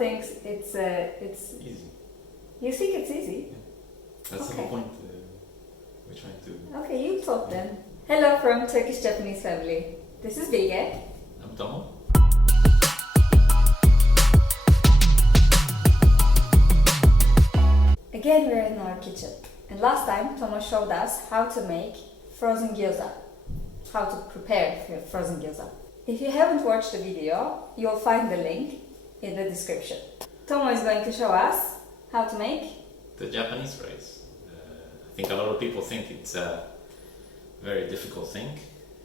thinks it's Easy. You think it's easy? Yeah. That's the Okay. whole point we're trying to... Okay, you talk then. Hello from Turkish Japanese family. This is Bilge. I'm Tomo. Again, we're in our kitchen. And last time, Tomo showed us how to make frozen gyoza. How to prepare frozen gyoza. If you haven't watched the video, you'll find the link in the description. Tomo is going to show us how to make The Japanese rice. I think a lot of people think it's a very difficult thing.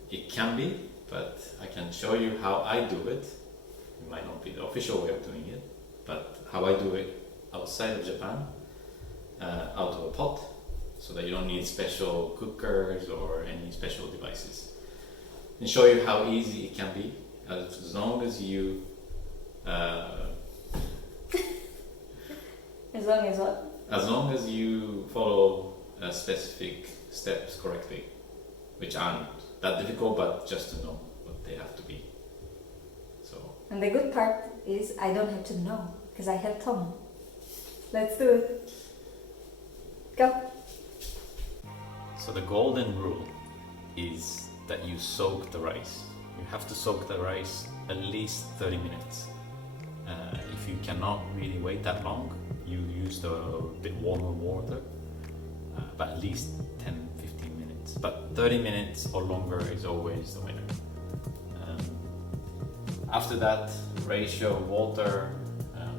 It can be, but I can show you how I do it. It might not be the official way of doing it, but how I do it outside of Japan, out of a pot, so that you don't need special cookers or any special devices. And show you how easy it can be, as long as you as long as what? as long as you follow specific steps correctly, which aren't that difficult, but just to know what they have to be. So And the good part is I don't have to know because I have Tomo. Let's do it. Go. So the golden rule is that you soak the rice. You have to soak the rice at least 30 minutes. If you cannot really wait that long, you use the bit warmer water, but at least 10-15 minutes. But 30 minutes or longer is always the winner. After that, ratio, water,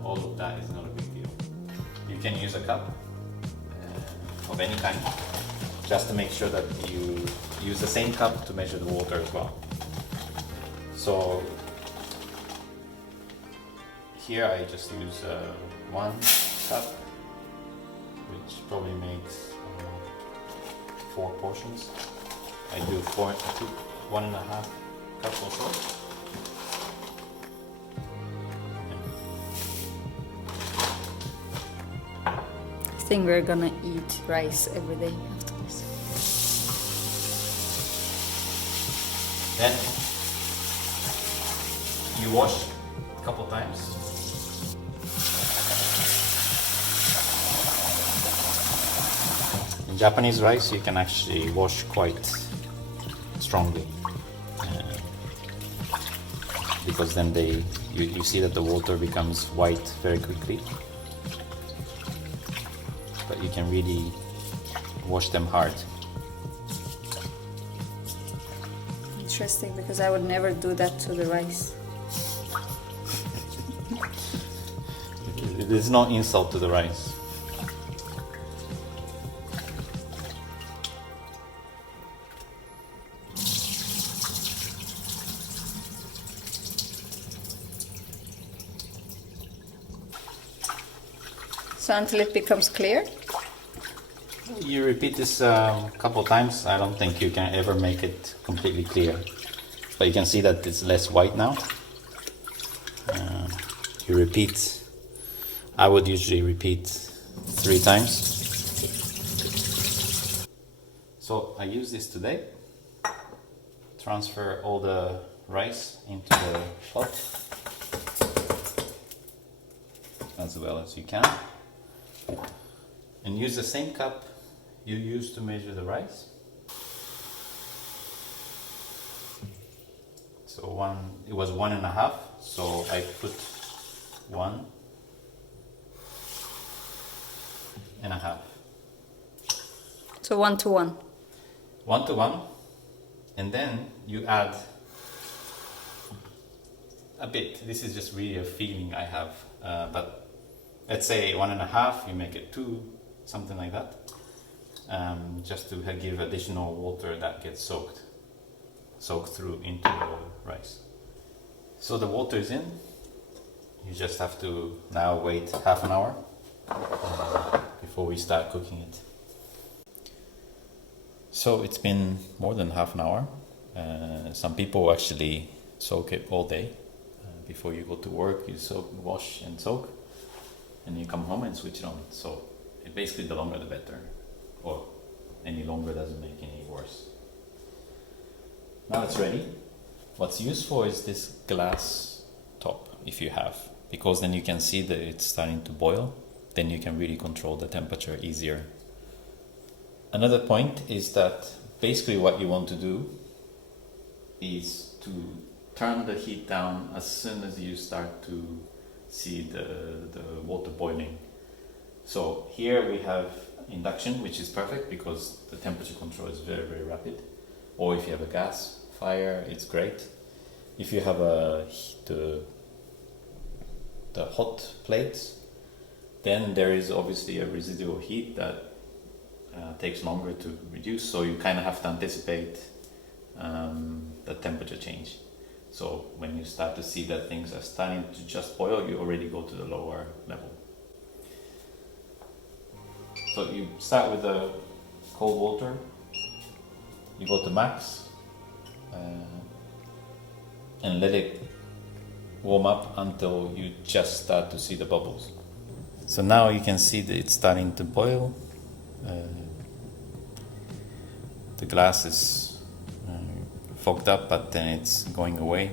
all of that is not a big deal. You can use a cup of any kind, just to make sure that you use the same cup to measure the water as well. So here I just use 1 cup, which probably makes 4 portions. I do 1.5 cups or so. I think we're gonna eat rice every day after this. Then you wash a couple times. In Japanese rice, you can actually wash quite strongly, because then you see that the water becomes white very quickly. But you can really wash them hard. Interesting, because I would never do that to the rice. It is no insult to the rice. So until it becomes clear? You repeat this a couple times. I don't think you can ever make it completely clear. But you can see that it's less white now. You repeat. I would usually repeat 3 times. So I use this today. Transfer all the rice into the pot as well as you can. And use the same cup you used to measure the rice. So it was 1.5, so I put 1.5. So 1 to 1. 1 to 1, and then you add a bit. This is just really a feeling I have, but let's say 1.5, you make it 2, something like that, just to give additional water that gets soaked through into the rice. So the water is in. You just have to now wait half an hour before we start cooking it. So it's been more than half an hour. Some people actually soak it all day. Before you go to work, you wash and soak, and you come home and switch it on. So basically the longer the better, or any longer doesn't make any worse. Now it's ready. What's useful is this glass top. if you have, because then you can see that it's starting to boil. Then you can really control the temperature easier. Another point is that basically what you want to do is to turn the heat down as soon as you start to see the water boiling. So here we have induction, which is perfect because the temperature control is very, very rapid. Or if you have a gas fire, it's great. If you have the hot plates, then there is obviously a residual heat that takes longer to reduce, so you kind of have to anticipate the temperature change. So when you start to see that things are starting to just boil, you already go to the lower level. So you start with the cold water, you go to max, and let it warm up until you just start to see the bubbles. So now you can see that it's starting to boil. The glass is fogged up, but then it's going away.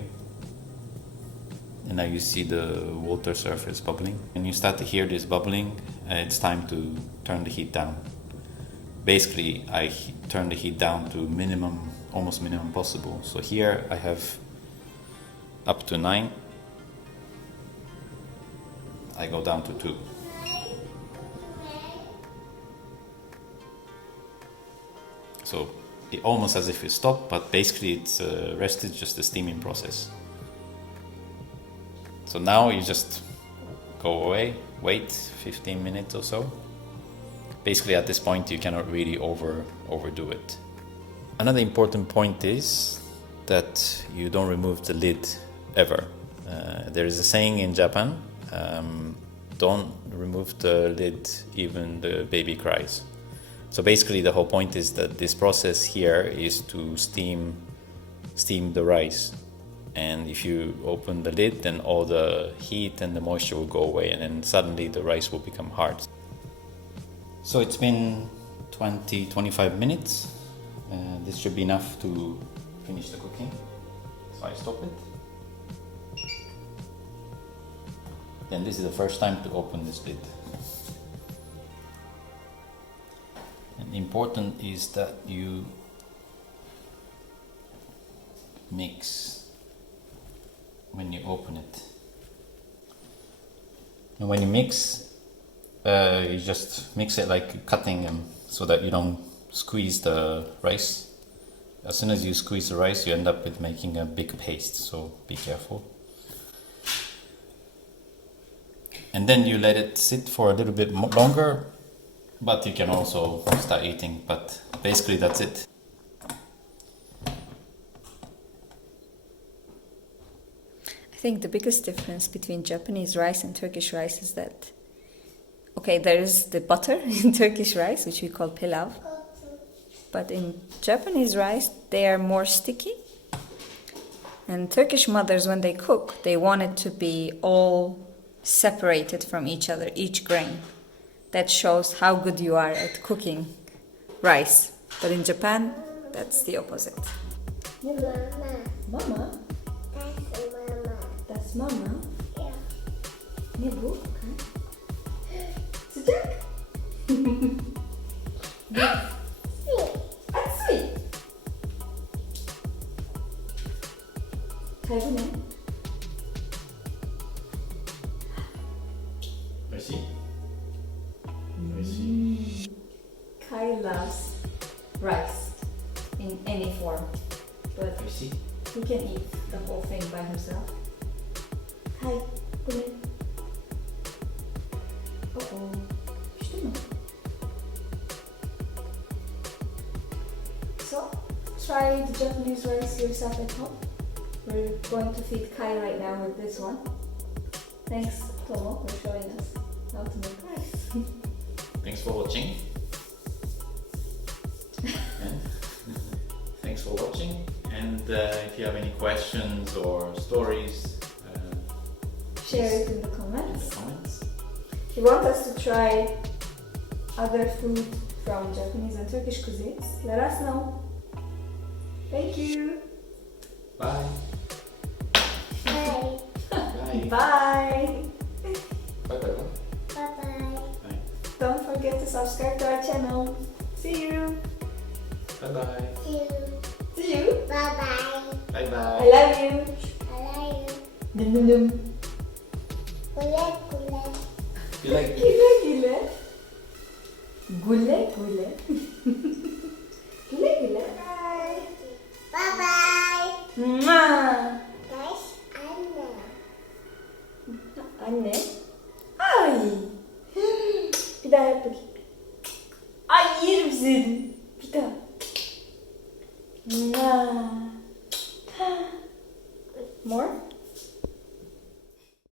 And now you see the water surface bubbling. And you start to hear this bubbling, it's time to turn the heat down. Basically, I turn the heat down to minimum, almost minimum possible. So here I have up to 9. I go down to 2. So it almost as if it stopped, but basically it's rested, just the steaming process. So now you just go away, wait 15 minutes or so. Basically at this point you cannot really overdo it. Another important point is that you don't remove the lid ever. There is a saying in Japan, don't remove the lid even the baby cries. So basically the whole point is that this process here is to steam the rice. And if you open the lid, then all the heat and the moisture will go away, and then suddenly the rice will become hard. So it's been 20-25 minutes. This should be enough to finish the cooking. So I stop it. Then this is the first time to open this lid. And important is that you mix when you open it. And when you mix, you just mix it like cutting them so that you don't squeeze the rice. As soon as you squeeze the rice, you end up with making a big paste, so be careful. And then you let it sit for a little bit longer, but you can also start eating, but basically that's it. I think the biggest difference between Japanese rice and Turkish rice is that, okay, there is the butter in Turkish rice, which we call pilav, but in Japanese rice, they are more sticky. And Turkish mothers, when they cook, they want it to be all separated from each other, each grain. That shows how good you are at cooking rice. But in Japan, that's the opposite. Mama. Mama? That's Mama. That's Mama? Yeah. Ne bu? Sıcak? That's sweet. Kaybı ne? Merci. Merci. Kai loves rice in any form, but Merci. he can eat the whole thing by himself. Kai, bu ne? Uh-oh. Pişti mi? So, try the Japanese rice yourself at home. We're going to feed Kai right now with this one. Thanks, Tomo, for showing us how to make rice. Thanks for watching. And thanks for watching. And if you have any questions or stories, Share it in the in comments. the comments. If you want us to try other food from Japanese and Turkish cuisines, let us know. Thank you. Bye. Bye. Bye. Bye. Bye bye. Bye-bye. Bye. Don't forget to subscribe to our channel. See you. Bye bye. See you. See you. Bye-bye. Bye I bye. love you. I love you. Dum dum dum. Gule gule. You like Güle güle. Güle güle. Güle güle. Bye-bye. Mua. Guys, Anna. Anne. Ay. Bir daha yap bakayım. Ay yerim seni. Bir daha. Mua. More.